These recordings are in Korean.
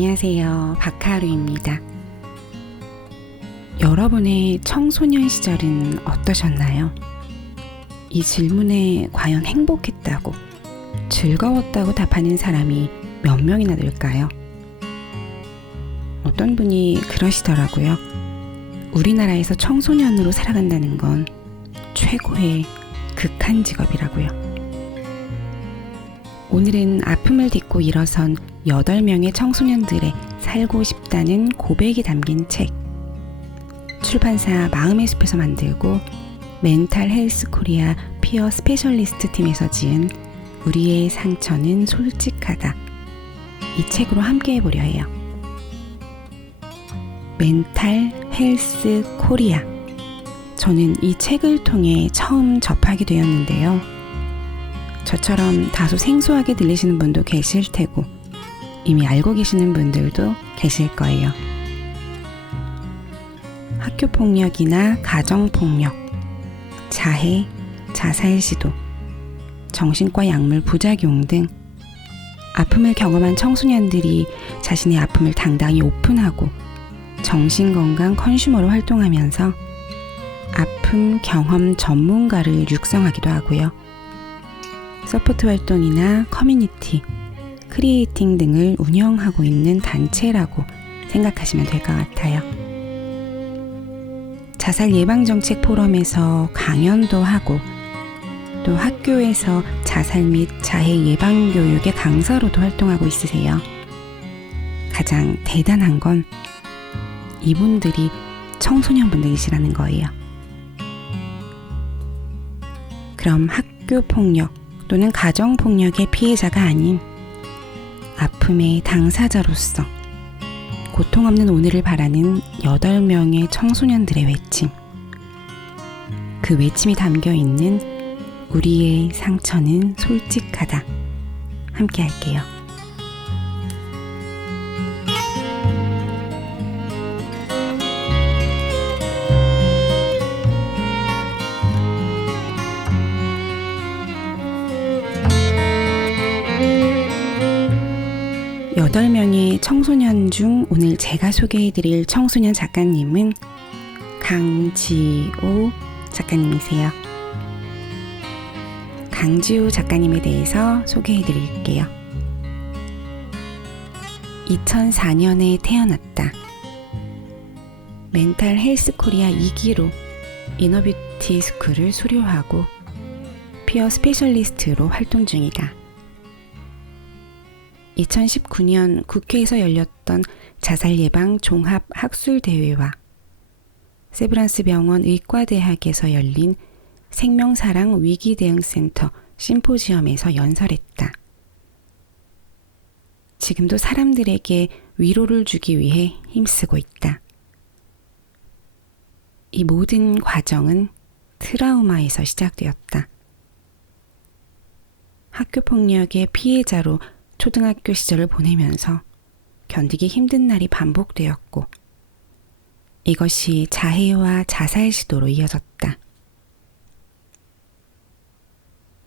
안녕하세요. 박하루입니다. 여러분의 청소년 시절은 어떠셨나요? 이 질문에 과연 행복했다고, 즐거웠다고 답하는 사람이 몇 명이나 될까요? 어떤 분이 그러시더라고요. 우리나라에서 청소년으로 살아간다는 건 최고의 극한 직업이라고요. 오늘은 아픔을 딛고 일어선 8명의 청소년들의 살고 싶다는 고백이 담긴 책, 출판사 마음의 숲에서 만들고 멘탈 헬스 코리아 피어 스페셜리스트 팀에서 지은 우리의 상처는 솔직하다, 이 책으로 함께 해보려 해요. 멘탈 헬스 코리아, 저는 이 책을 통해 처음 접하게 되었는데요. 저처럼 다소 생소하게 들리시는 분도 계실 테고 이미 알고 계시는 분들도 계실 거예요. 학교폭력이나 가정폭력, 자해, 자살시도, 정신과 약물 부작용 등 아픔을 경험한 청소년들이 자신의 아픔을 당당히 오픈하고 정신건강 컨슈머로 활동하면서 아픔 경험 전문가를 육성하기도 하고요. 서포트 활동이나 커뮤니티, 크리에이팅 등을 운영하고 있는 단체라고 생각하시면 될 것 같아요. 자살 예방정책 포럼에서 강연도 하고 또 학교에서 자살 및 자해 예방 교육의 강사로도 활동하고 있으세요. 가장 대단한 건 이분들이 청소년분들이시라는 거예요. 그럼 학교 폭력 또는 가정폭력의 피해자가 아닌 아픔의 당사자로서 고통 없는 오늘을 바라는 8명의 청소년들의 외침, 그 외침이 담겨있는 우리의 상처는 솔직하다, 함께 할게요. 여덟 명의 청소년 중 오늘 제가 소개해드릴 청소년 작가님은 강지호 작가님이세요. 강지호 작가님에 대해서 소개해드릴게요. 2004년에 태어났다. 멘탈 헬스 코리아 2기로 이너뷰티 스쿨을 수료하고 피어 스페셜리스트로 활동 중이다. 2019년 국회에서 열렸던 자살 예방 종합 학술 대회와 세브란스 병원 의과대학에서 열린 생명사랑 위기대응센터 심포지엄에서 연설했다. 지금도 사람들에게 위로를 주기 위해 힘쓰고 있다. 이 모든 과정은 트라우마에서 시작되었다. 학교폭력의 피해자로 초등학교 시절을 보내면서 견디기 힘든 날이 반복되었고 이것이 자해와 자살 시도로 이어졌다.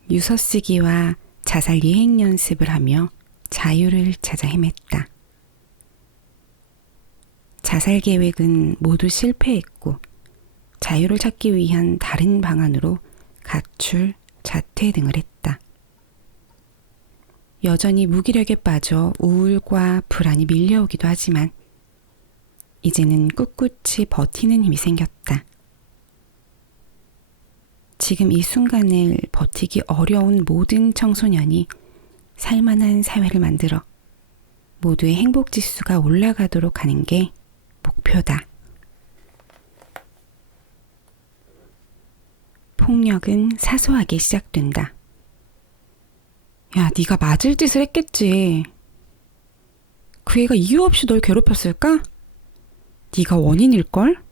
유서 쓰기와 자살 예행 연습을 하며 자유를 찾아 헤맸다. 자살 계획은 모두 실패했고 자유를 찾기 위한 다른 방안으로 가출, 자퇴 등을 했다. 여전히 무기력에 빠져 우울과 불안이 밀려오기도 하지만 이제는 꿋꿋이 버티는 힘이 생겼다. 지금 이 순간을 버티기 어려운 모든 청소년이 살만한 사회를 만들어 모두의 행복지수가 올라가도록 하는 게 목표다. 폭력은 사소하게 시작된다. 야, 네가 맞을 짓을 했겠지. 그 애가 이유 없이 널 괴롭혔을까? 네가 원인일걸?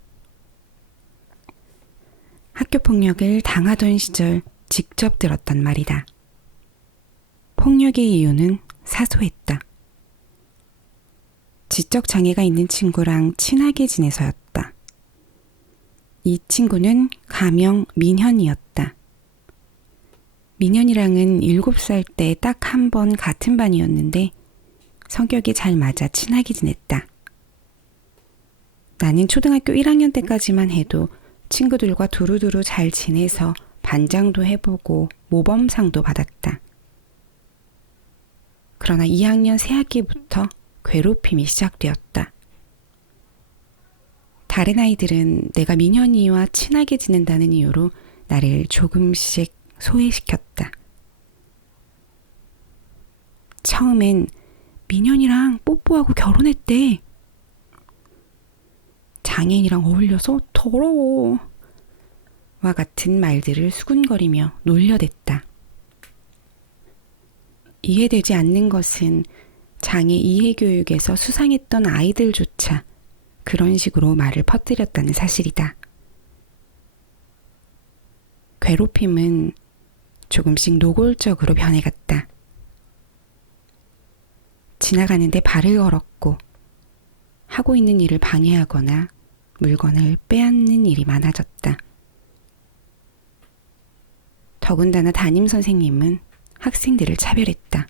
학교폭력을 당하던 시절 직접 들었던 말이다. 폭력의 이유는 사소했다. 지적 장애가 있는 친구랑 친하게 지내서였다. 이 친구는 가명 민현이었다. 민현이랑은 7살 때 딱 한 번 같은 반이었는데 성격이 잘 맞아 친하게 지냈다. 나는 초등학교 1학년 때까지만 해도 친구들과 두루두루 잘 지내서 반장도 해보고 모범상도 받았다. 그러나 2학년 새학기부터 괴롭힘이 시작되었다. 다른 아이들은 내가 민현이와 친하게 지낸다는 이유로 나를 조금씩 소외시켰다. 처음엔 민현이랑 뽀뽀하고 결혼했대. 장애인이랑 어울려서 더러워. 와 같은 말들을 수군거리며 놀려댔다. 이해되지 않는 것은 장애 이해교육에서 수상했던 아이들조차 그런 식으로 말을 퍼뜨렸다는 사실이다. 괴롭힘은 조금씩 노골적으로 변해갔다. 지나가는데 발을 걸었고 하고 있는 일을 방해하거나 물건을 빼앗는 일이 많아졌다. 더군다나 담임선생님은 학생들을 차별했다.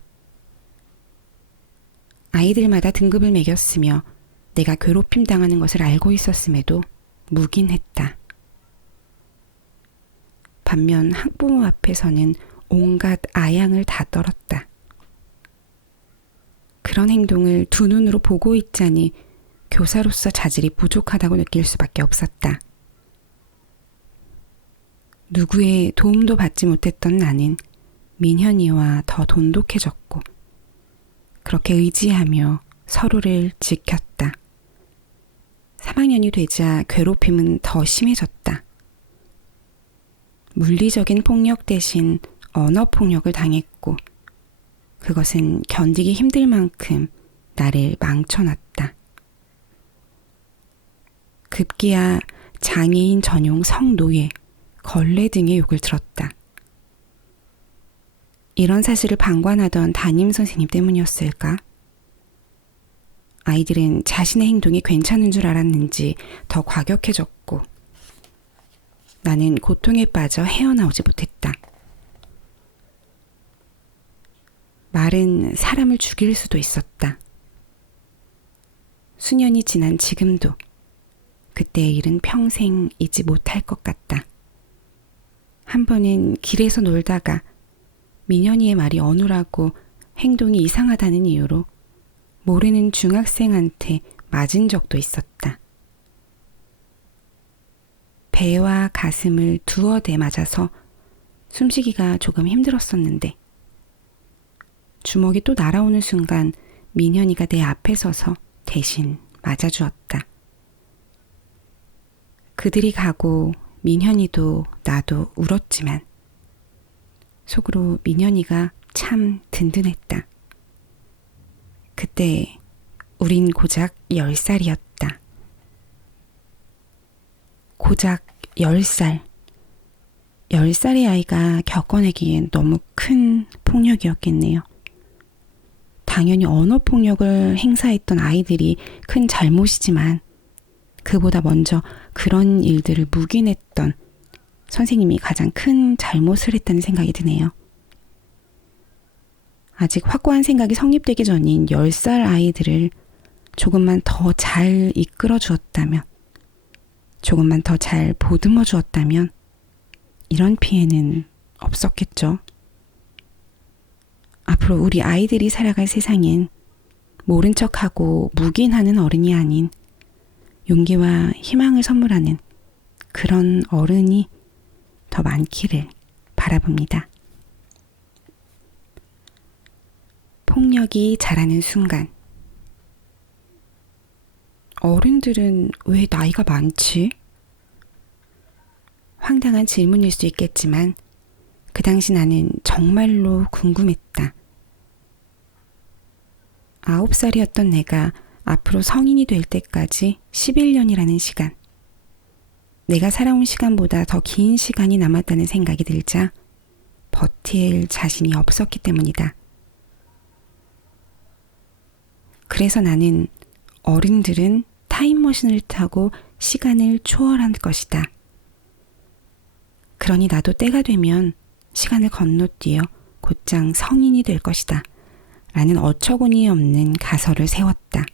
아이들마다 등급을 매겼으며 내가 괴롭힘 당하는 것을 알고 있었음에도 묵인했다. 반면 학부모 앞에서는 온갖 아양을 다 떨었다. 그런 행동을 두 눈으로 보고 있자니 교사로서 자질이 부족하다고 느낄 수밖에 없었다. 누구의 도움도 받지 못했던 나는 민현이와 더 돈독해졌고 그렇게 의지하며 서로를 지켰다. 3학년이 되자 괴롭힘은 더 심해졌다. 물리적인 폭력 대신 언어 폭력을 당했고 그것은 견디기 힘들 만큼 나를 망쳐놨다. 급기야 장애인 전용 성노예, 걸레 등의 욕을 들었다. 이런 사실을 방관하던 담임선생님 때문이었을까? 아이들은 자신의 행동이 괜찮은 줄 알았는지 더 과격해졌고 나는 고통에 빠져 헤어나오지 못했다. 말은 사람을 죽일 수도 있었다. 수년이 지난 지금도 그때의 일은 평생 잊지 못할 것 같다. 한 번은 길에서 놀다가 민현이의 말이 어눌하고 행동이 이상하다는 이유로 모르는 중학생한테 맞은 적도 있었다. 배와 가슴을 두어 대 맞아서 숨쉬기가 조금 힘들었었는데 주먹이 또 날아오는 순간 민현이가 내 앞에 서서 대신 맞아주었다. 그들이 가고 민현이도 나도 울었지만 속으로 민현이가 참 든든했다. 그때 우린 고작 10살이었다. 고작 10살. 10살의 아이가 겪어내기엔 너무 큰 폭력이었겠네요. 당연히 언어폭력을 행사했던 아이들이 큰 잘못이지만 그보다 먼저 그런 일들을 묵인했던 선생님이 가장 큰 잘못을 했다는 생각이 드네요. 아직 확고한 생각이 성립되기 전인 10살 아이들을 조금만 더 잘 이끌어 주었다면, 조금만 더 잘 보듬어 주었다면 이런 피해는 없었겠죠. 앞으로 우리 아이들이 살아갈 세상엔 모른 척하고 묵인하는 어른이 아닌 용기와 희망을 선물하는 그런 어른이 더 많기를 바라봅니다. 폭력이 자라는 순간 어른들은 왜 나이가 많지? 황당한 질문일 수 있겠지만 그 당시 나는 정말로 궁금했다. 9살이었던 내가 앞으로 성인이 될 때까지 11년이라는 시간. 내가 살아온 시간보다 더 긴 시간이 남았다는 생각이 들자 버틸 자신이 없었기 때문이다. 그래서 나는 어른들은 타임머신을 타고 시간을 초월할 것이다. 그러니 나도 때가 되면 시간을 건너뛰어 곧장 성인이 될 것이다. 라는 어처구니 없는 가설을 세웠다.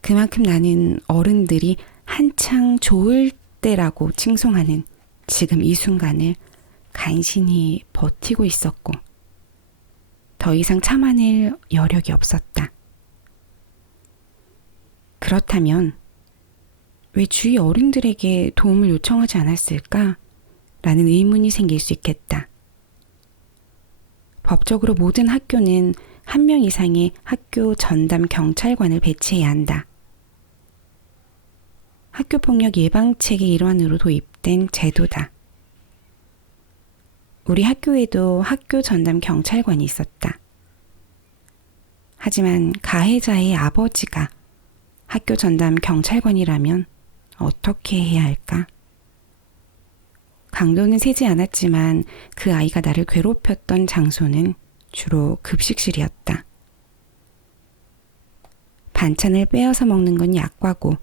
그만큼 나는 어른들이 한창 좋을 때라고 칭송하는 지금 이 순간을 간신히 버티고 있었고 더 이상 참아낼 여력이 없었다. 그렇다면 왜 주위 어른들에게 도움을 요청하지 않았을까? 라는 의문이 생길 수 있겠다. 법적으로 모든 학교는 한 명 이상의 학교 전담 경찰관을 배치해야 한다. 학교폭력 예방책의 일환으로 도입된 제도다. 우리 학교에도 학교 전담 경찰관이 있었다. 하지만 가해자의 아버지가 학교 전담 경찰관이라면 어떻게 해야 할까? 강도는 세지 않았지만 그 아이가 나를 괴롭혔던 장소는 주로 급식실이었다. 반찬을 빼앗아 먹는 건 약과고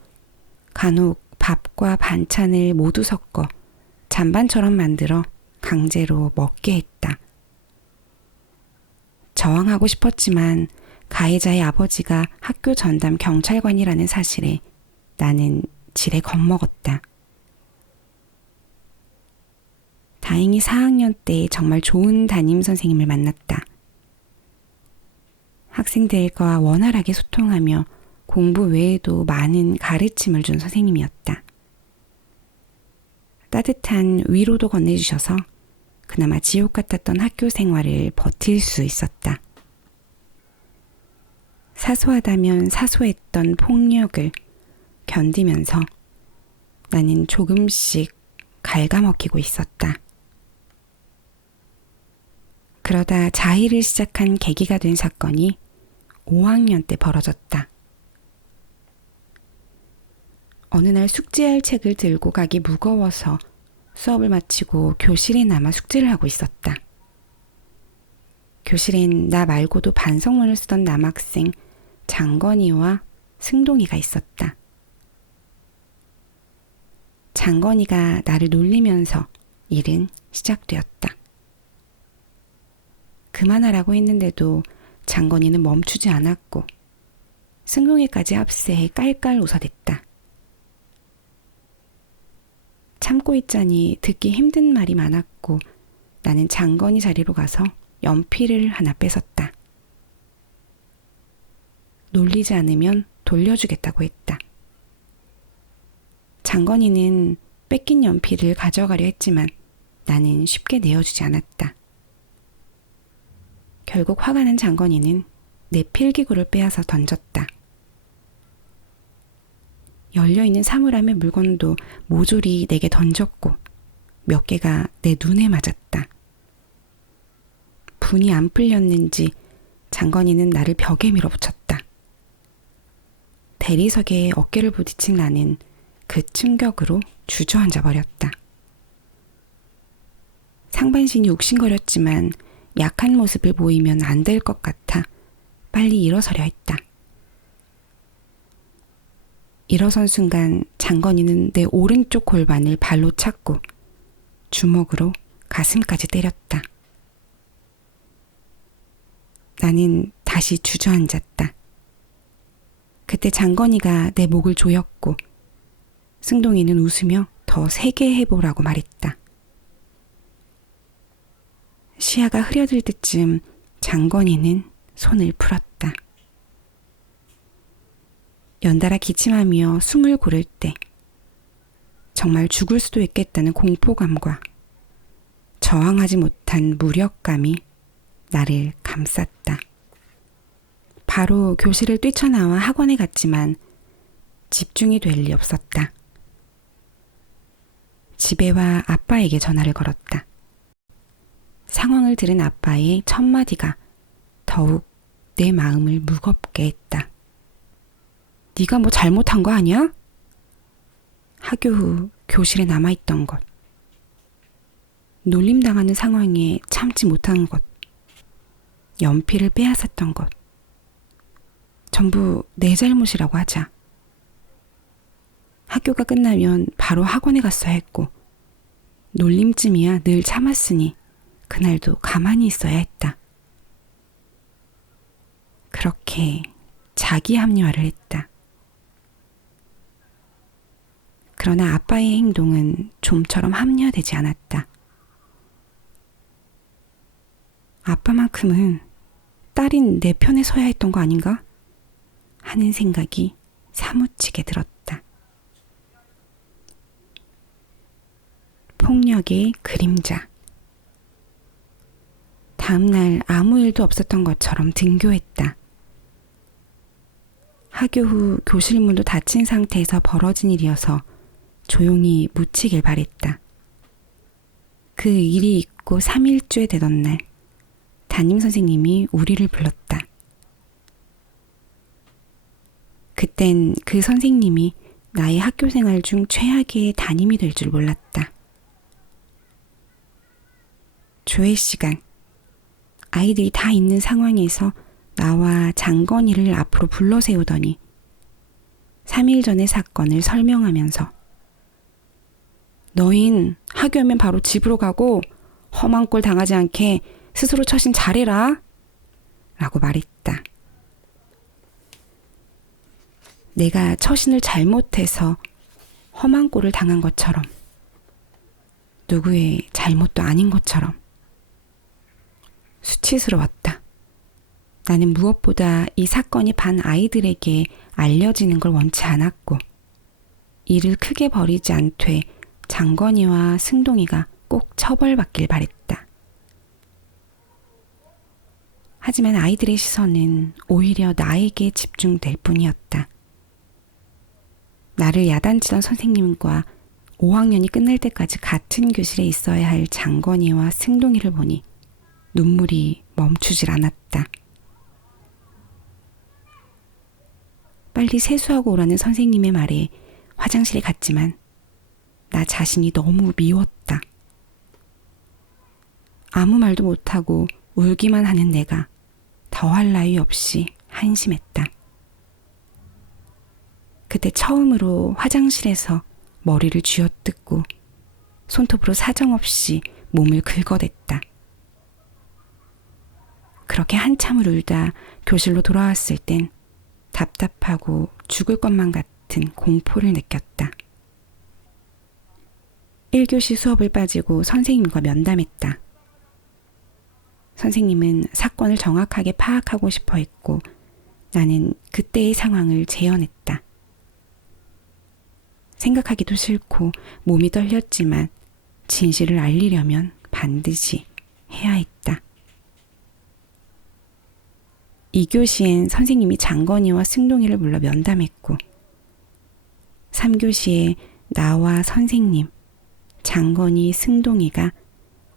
간혹 밥과 반찬을 모두 섞어 잔반처럼 만들어 강제로 먹게 했다. 저항하고 싶었지만 가해자의 아버지가 학교 전담 경찰관이라는 사실에 나는 지레 겁먹었다. 다행히 4학년 때 정말 좋은 담임 선생님을 만났다. 학생들과 원활하게 소통하며 공부 외에도 많은 가르침을 준 선생님이었다. 따뜻한 위로도 건네주셔서 그나마 지옥 같았던 학교 생활을 버틸 수 있었다. 사소하다면 사소했던 폭력을 견디면서 나는 조금씩 갉아먹히고 있었다. 그러다 자의를 시작한 계기가 된 사건이 5학년 때 벌어졌다. 어느 날 숙제할 책을 들고 가기 무거워서 수업을 마치고 교실에 남아 숙제를 하고 있었다. 교실엔 나 말고도 반성문을 쓰던 남학생 장건이와 승동이가 있었다. 장건이가 나를 놀리면서 일은 시작되었다. 그만하라고 했는데도 장건이는 멈추지 않았고 승동이까지 합세해 깔깔 웃어댔다. 참고 있자니 듣기 힘든 말이 많았고 나는 장건이 자리로 가서 연필을 하나 뺏었다. 놀리지 않으면 돌려주겠다고 했다. 장건이는 뺏긴 연필을 가져가려 했지만 나는 쉽게 내어주지 않았다. 결국 화가 난 장건이는 내 필기구를 빼앗아 던졌다. 열려있는 사물함의 물건도 모조리 내게 던졌고 몇 개가 내 눈에 맞았다. 분이 안 풀렸는지 장건이는 나를 벽에 밀어붙였다. 대리석에 어깨를 부딪힌 나는 그 충격으로 주저앉아 버렸다. 상반신이 욱신거렸지만 약한 모습을 보이면 안 될 것 같아 빨리 일어서려 했다. 일어선 순간 장건이는 내 오른쪽 골반을 발로 찼고 주먹으로 가슴까지 때렸다. 나는 다시 주저앉았다. 그때 장건이가 내 목을 조였고 승동이는 웃으며 더 세게 해보라고 말했다. 시야가 흐려질 때쯤 장건이는 손을 풀었다. 연달아 기침하며 숨을 고를 때 정말 죽을 수도 있겠다는 공포감과 저항하지 못한 무력감이 나를 감쌌다. 바로 교실을 뛰쳐나와 학원에 갔지만 집중이 될 리 없었다. 집에 와 아빠에게 전화를 걸었다. 상황을 들은 아빠의 첫 마디가 더욱 내 마음을 무겁게 했다. 네가 뭐 잘못한 거 아니야? 학교 후 교실에 남아있던 것, 놀림당하는 상황에 참지 못한 것, 연필을 빼앗았던 것, 전부 내 잘못이라고 하자. 학교가 끝나면 바로 학원에 갔어야 했고 놀림쯤이야 늘 참았으니 그날도 가만히 있어야 했다. 그렇게 자기 합리화를 했다. 그러나 아빠의 행동은 좀처럼 합리화되지 않았다. 아빠만큼은 딸인 내 편에 서야 했던 거 아닌가? 하는 생각이 사무치게 들었다. 폭력의 그림자. 다음 날 아무 일도 없었던 것처럼 등교했다. 하교 후 교실 문도 닫힌 상태에서 벌어진 일이어서 조용히 묻히길 바랬다. 그 일이 있고 3일째 되던 날 담임선생님이 우리를 불렀다. 그땐 그 선생님이 나의 학교생활 중 최악의 담임이 될 줄 몰랐다. 조회 시간. 아이들이 다 있는 상황에서 나와 장건이를 앞으로 불러 세우더니 3일 전의 사건을 설명하면서 너흰 학교 오면 바로 집으로 가고 험한 꼴 당하지 않게 스스로 처신 잘해라 라고 말했다. 내가 처신을 잘못해서 험한 꼴을 당한 것처럼, 누구의 잘못도 아닌 것처럼 수치스러웠다. 나는 무엇보다 이 사건이 반 아이들에게 알려지는 걸 원치 않았고 일을 크게 벌이지 않되 장건이와 승동이가 꼭 처벌받길 바랬다. 하지만 아이들의 시선은 오히려 나에게 집중될 뿐이었다. 나를 야단치던 선생님과 5학년이 끝날 때까지 같은 교실에 있어야 할 장건이와 승동이를 보니 눈물이 멈추질 않았다. 빨리 세수하고 오라는 선생님의 말에 화장실에 갔지만 나 자신이 너무 미웠다. 아무 말도 못하고 울기만 하는 내가 더할 나위 없이 한심했다. 그때 처음으로 화장실에서 머리를 쥐어뜯고 손톱으로 사정없이 몸을 긁어댔다. 그렇게 한참을 울다 교실로 돌아왔을 땐 답답하고 죽을 것만 같은 공포를 느꼈다. 1교시 수업을 빠지고 선생님과 면담했다. 선생님은 사건을 정확하게 파악하고 싶어 했고 나는 그때의 상황을 재현했다. 생각하기도 싫고 몸이 떨렸지만 진실을 알리려면 반드시 해야 했다. 2교시엔 선생님이 장건이와 승동이를 불러 면담했고 3교시에 나와 선생님, 장건이, 승동이가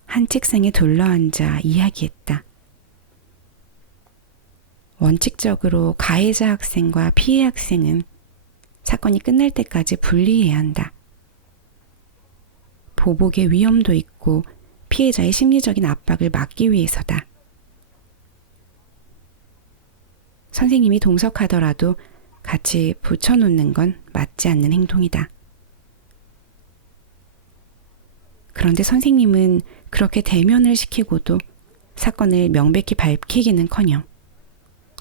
한 책상에 둘러앉아 이야기했다. 원칙적으로 가해자 학생과 피해 학생은 사건이 끝날 때까지 분리해야 한다. 보복의 위험도 있고 피해자의 심리적인 압박을 막기 위해서다. 선생님이 동석하더라도 같이 붙여놓는 건 맞지 않는 행동이다. 그런데 선생님은 그렇게 대면을 시키고도 사건을 명백히 밝히기는커녕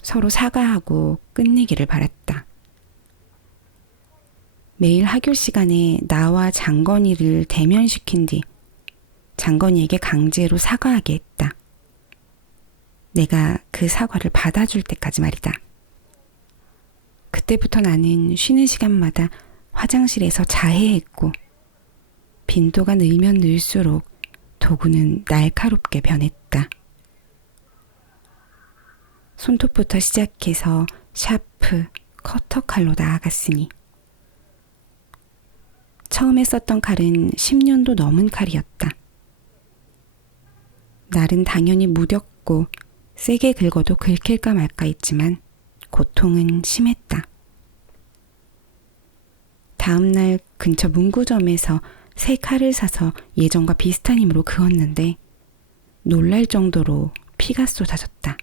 서로 사과하고 끝내기를 바랐다. 매일 하교 시간에 나와 장건이를 대면시킨 뒤 장건이에게 강제로 사과하게 했다. 내가 그 사과를 받아줄 때까지 말이다. 그때부터 나는 쉬는 시간마다 화장실에서 자해했고 빈도가 늘면 늘수록 도구는 날카롭게 변했다. 손톱부터 시작해서 샤프, 커터 칼로 나아갔으니 처음에 썼던 칼은 10년도 넘은 칼이었다. 날은 당연히 무렵고 세게 긁어도 긁힐까 말까 했지만 고통은 심했다. 다음 날 근처 문구점에서 새 칼을 사서 예전과 비슷한 힘으로 그었는데 놀랄 정도로 피가 쏟아졌다.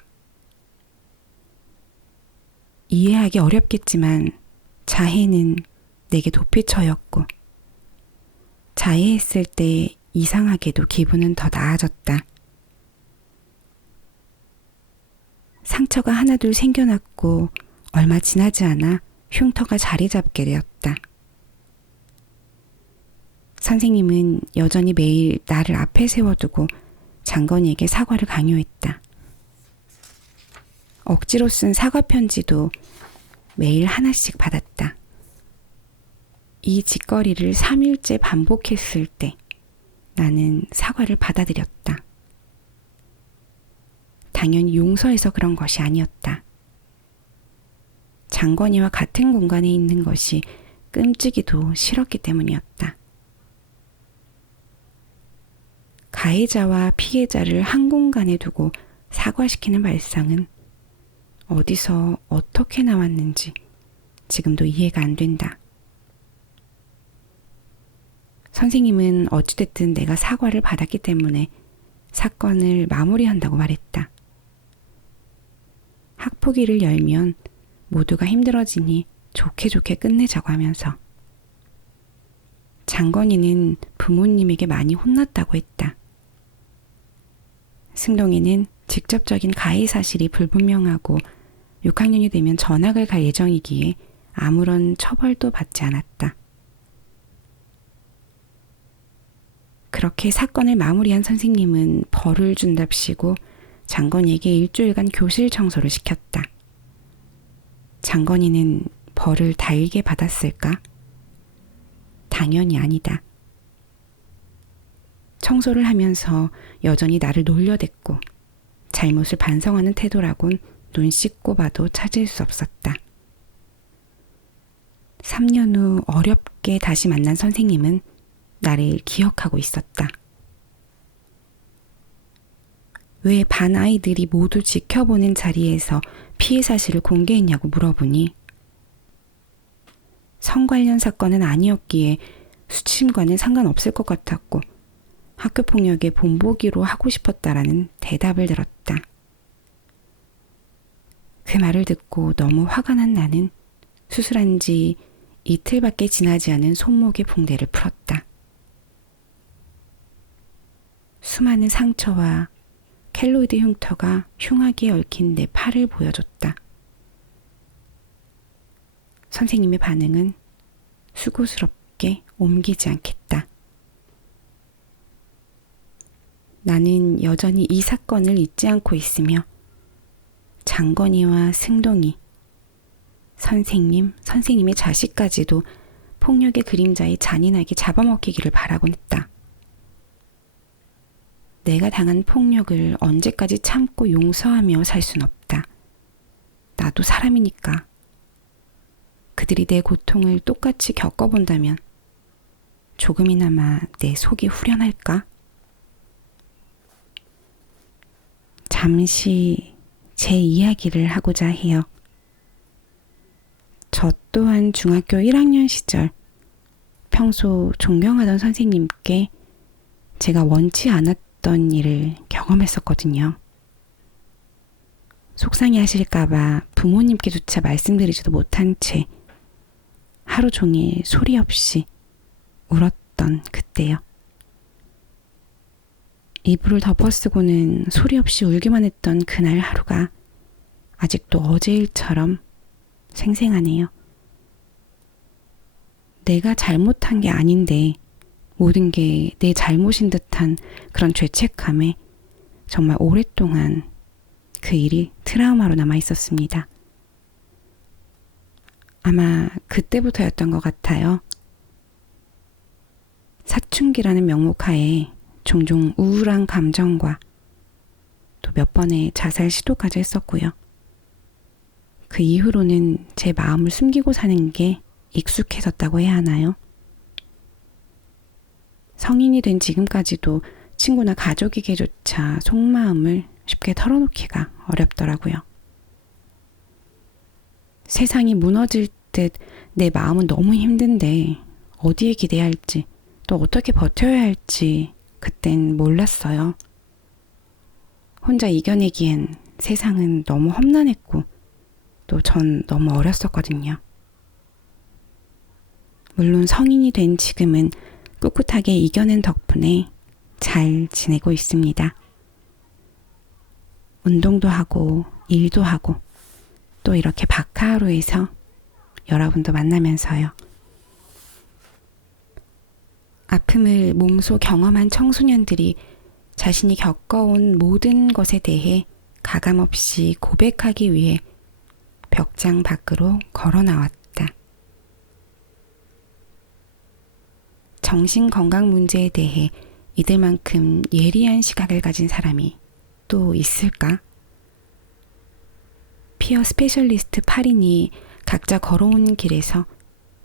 이해하기 어렵겠지만 자해는 내게 도피처였고 자해했을 때 이상하게도 기분은 더 나아졌다. 상처가 하나둘 생겨났고 얼마 지나지 않아 흉터가 자리 잡게 되었다. 선생님은 여전히 매일 나를 앞에 세워두고 장건이에게 사과를 강요했다. 억지로 쓴 사과 편지도 매일 하나씩 받았다. 이 짓거리를 3일째 반복했을 때 나는 사과를 받아들였다. 당연히 용서해서 그런 것이 아니었다. 장건이와 같은 공간에 있는 것이 끔찍이도 싫었기 때문이었다. 가해자와 피해자를 한 공간에 두고 사과시키는 발상은 어디서 어떻게 나왔는지 지금도 이해가 안 된다. 선생님은 어찌됐든 내가 사과를 받았기 때문에 사건을 마무리한다고 말했다. 학폭위를 열면 모두가 힘들어지니 좋게 좋게 끝내자고 하면서 장건이는 부모님에게 많이 혼났다고 했다. 승동이는 직접적인 가해 사실이 불분명하고 6학년이 되면 전학을 갈 예정이기에 아무런 처벌도 받지 않았다. 그렇게 사건을 마무리한 선생님은 벌을 준답시고 장건이에게 일주일간 교실 청소를 시켰다. 장건이는 벌을 달게 받았을까? 당연히 아니다. 청소를 하면서 여전히 나를 놀려댔고 잘못을 반성하는 태도라곤 눈 씻고 봐도 찾을 수 없었다. 3년 후 어렵게 다시 만난 선생님은 나를 기억하고 있었다. 왜 반 아이들이 모두 지켜보는 자리에서 피해 사실을 공개했냐고 물어보니 성 관련 사건은 아니었기에 수침과는 상관없을 것 같았고 학교폭력의 본보기로 하고 싶었다라는 대답을 들었다. 그 말을 듣고 너무 화가 난 나는 수술한 지 이틀밖에 지나지 않은 손목의 붕대를 풀었다. 수많은 상처와 켈로이드 흉터가 흉하게 얽힌 내 팔을 보여줬다. 선생님의 반응은 수고스럽게 옮기지 않겠다. 나는 여전히 이 사건을 잊지 않고 있으며 장건이와 승동이, 선생님, 선생님의 자식까지도 폭력의 그림자에 잔인하게 잡아먹히기를 바라곤 했다. 내가 당한 폭력을 언제까지 참고 용서하며 살 순 없다. 나도 사람이니까. 그들이 내 고통을 똑같이 겪어본다면 조금이나마 내 속이 후련할까? 잠시 제 이야기를 하고자 해요. 저 또한 중학교 1학년 시절 평소 존경하던 선생님께 제가 원치 않았던 일을 경험했었거든요. 속상해 하실까봐 부모님께조차 말씀드리지도 못한 채 하루 종일 소리 없이 울었던 그때요. 이불을 덮어쓰고는 소리 없이 울기만 했던 그날 하루가 아직도 어제 일처럼 생생하네요. 내가 잘못한 게 아닌데 모든 게 내 잘못인 듯한 그런 죄책감에 정말 오랫동안 그 일이 트라우마로 남아 있었습니다. 아마 그때부터였던 것 같아요. 사춘기라는 명목하에 종종 우울한 감정과 또 몇 번의 자살 시도까지 했었고요. 그 이후로는 제 마음을 숨기고 사는 게 익숙해졌다고 해야 하나요? 성인이 된 지금까지도 친구나 가족에게조차 속마음을 쉽게 털어놓기가 어렵더라고요. 세상이 무너질 듯 내 마음은 너무 힘든데 어디에 기대야 할지 또 어떻게 버텨야 할지 그땐 몰랐어요. 혼자 이겨내기엔 세상은 너무 험난했고 또 전 너무 어렸었거든요. 물론 성인이 된 지금은 꿋꿋하게 이겨낸 덕분에 잘 지내고 있습니다. 운동도 하고 일도 하고 또 이렇게 바카로에서 여러분도 만나면서요. 아픔을 몸소 경험한 청소년들이 자신이 겪어온 모든 것에 대해 가감없이 고백하기 위해 벽장 밖으로 걸어 나왔다. 정신건강 문제에 대해 이들만큼 예리한 시각을 가진 사람이 또 있을까? 피어 스페셜리스트 8인이 각자 걸어온 길에서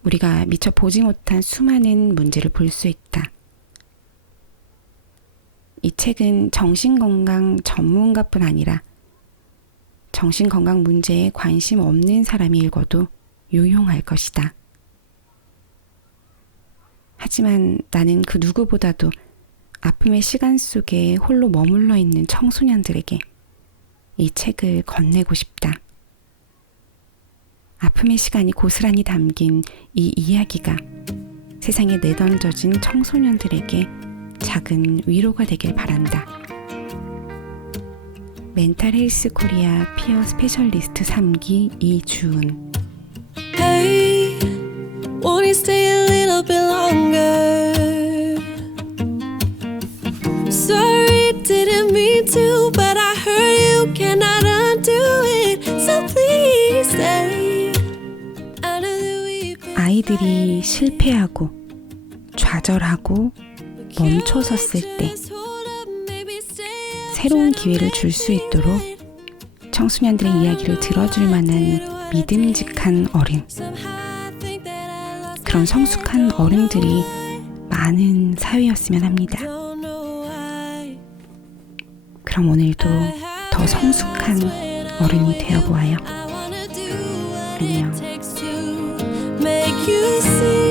우리가 미처 보지 못한 수많은 문제를 볼 수 있다. 이 책은 정신건강 전문가뿐 아니라 정신건강 문제에 관심 없는 사람이 읽어도 유용할 것이다. 하지만 나는 그 누구보다도 아픔의 시간 속에 홀로 머물러 있는 청소년들에게 이 책을 건네고 싶다. 아픔의 시간이 고스란히 담긴 이 이야기가 세상에 내던져진 청소년들에게 작은 위로가 되길 바란다. 멘탈 헬스 코리아 피어 스페셜리스트 3기 이주은. Hey, won't you stay a little bit longer? Sorry, didn't mean to, but I heard you cannot undo it. So please stay. I know that we've been 아이들이 실패하고 좌절하고 멈춰섰을 때 새로운 기회를 줄 수 있도록 청소년들의 이야기를 들어줄 만한 믿음직한 어른, 그런 성숙한 어른들이 많은 사회였으면 합니다. 그럼 오늘도 더 성숙한 어른이 되어보아요. 안녕. make you see